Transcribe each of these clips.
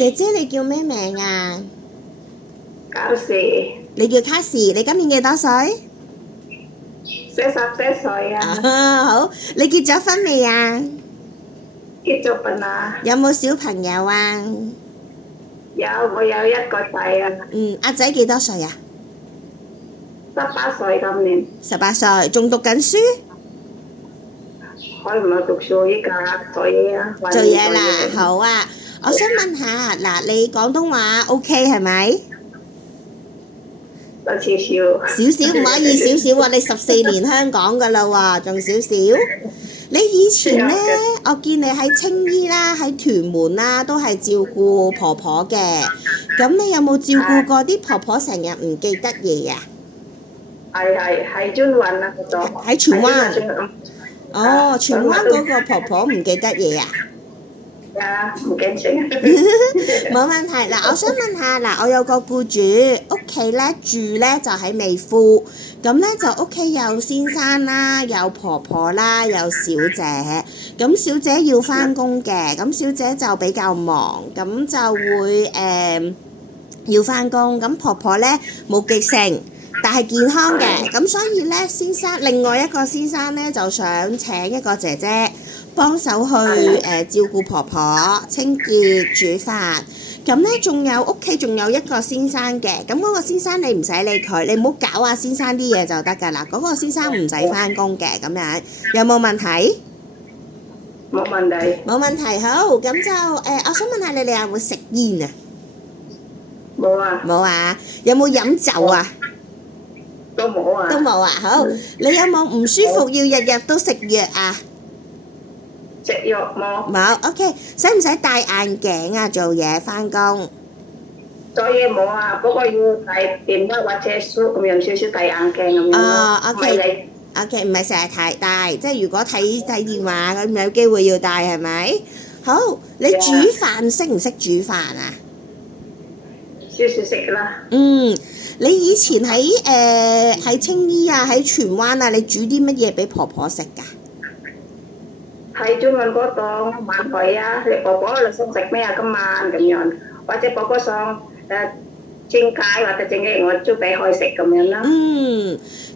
姐姐你叫咩名啊？搞事，你叫卡士，你今年幾多歲？ 44歲啊，好，你結咗婚未啊？結咗婚啦，有冇小朋友啊？我有一個仔啊，阿仔幾多歲啊18歲今年， ？18歲，仲讀緊書？佢唔係讀書依家做嘢啊，做嘢啦，好啊！我想問下，嗱，你廣東話 OK 係咪？有少少，少少唔可以少少喎，你14年香港噶啦喎，仲少少。你以前呢，我見你喺青衣啦，喺屯門啦，都係照顧婆婆嘅。咁你有冇照顧過啲婆婆成日唔記得嘢啊？係荃灣啊嗰度，喺荃灣。啊荃灣嗰個婆婆唔記得嘢啊？啊，唔驚醒。冇問題。嗱，我想問下，嗱，我有個僱主，屋企咧住咧就喺美孚，咁咧就屋企有先生啦，有婆婆啦，有小姐。咁小姐要返工嘅，咁小姐就比較忙，咁就會要返工。咁婆婆咧冇記性，但係健康嘅，咁所以咧另外一個先生咧就想請一個姐姐幫手去照顧婆婆、清潔、煮飯。咁咧仲有屋企仲有一個先生嘅，咁嗰個先生你唔使理佢，你唔好搞啊先生啲嘢就得㗎啦。嗰個先生唔使返工嘅，咁樣有冇問題？冇問題。冇問題，好，咁就我想問下你哋有冇食煙啊？冇啊。冇啊？有冇飲酒啊？都冇啊。都冇啊，好。你有冇唔舒服要日日都食藥啊？食藥冇。冇 ，OK。使唔使戴眼鏡啊？做嘢返工？做嘢冇啊，不過要帶電話或者書咁樣，少少戴眼鏡咁樣咯。OK，唔係成日戴，即係如果睇電話咁有機會要戴係咪？好，你煮飯識唔識煮飯啊？少少識啦。你以前喺青衣啊，喺荃灣啊，你煮啲乜嘢俾婆婆食㗎？喺荃灣嗰度晚佢啊，你婆婆你想食咩啊？今晚咁樣，或者婆婆想蒸雞或者蒸雞，我煮俾佢食咁樣啦。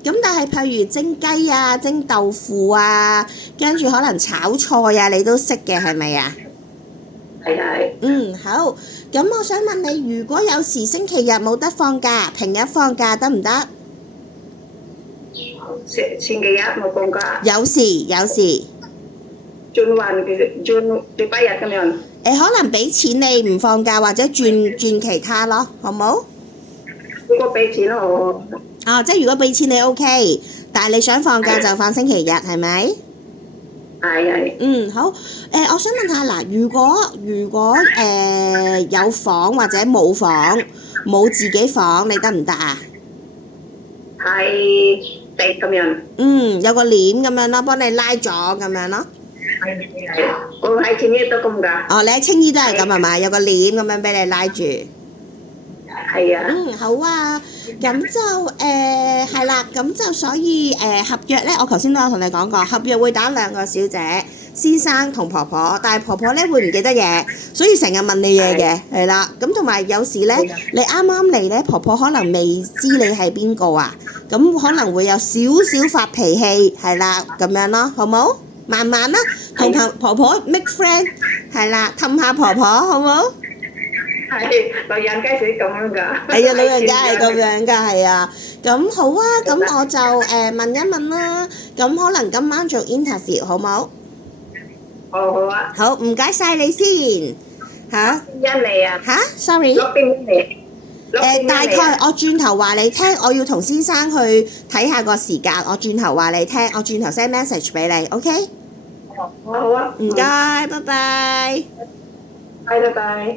咁但係譬如蒸雞啊、蒸豆腐啊，跟住可能炒菜啊，你都識嘅係咪啊？係。好。咁我想問你，如果有時星期日冇得放假，平日放假得唔得？星期日冇放假。有時。荃灣轉禮拜日咁樣。可能俾錢你唔放假，或者轉其他咯，好冇？如果俾錢我。即係如果俾錢你 OK，但係你想放假就放星期日，係咪？係。好。我想問下嗱，如果有房或者冇房，冇自己房，你得唔得啊？係地咁樣。有個簾咁樣咯，幫你拉咗咁樣咯。係。我喺青衣都咁㗎。你喺青衣都係咁係嘛？有個簾咁樣俾你拉住。係啊。好啊。咁就係啦，咁就所以合約咧，我頭先都有同你講過，合約會打2個小姐，先生同婆婆，但係婆婆咧會唔記得嘢，所以成日問你嘢嘅，係啦。咁同埋有時咧，你啱啱嚟咧，婆婆可能未知你係邊個啊，咁可能會有少少發脾氣，係啦，咁樣咯，好冇？慢慢啦，同婆婆 make friend， 係啦，氹下婆婆，好冇？係，女人梗係咁樣㗎。係啊，女人梗係咁樣㗎，係啊。咁好啊，咁我就問一問啦。咁可能今晚做 interview 好冇？好啊。好，唔該晒你先嚇。邊嚟啊？sorry。落邊嚟？大概我轉頭話你聽，我要同先生去睇下個時間，我轉頭話你聽，我轉頭 send message 俾你 ，OK？好啊。唔該，拜拜。拜拜。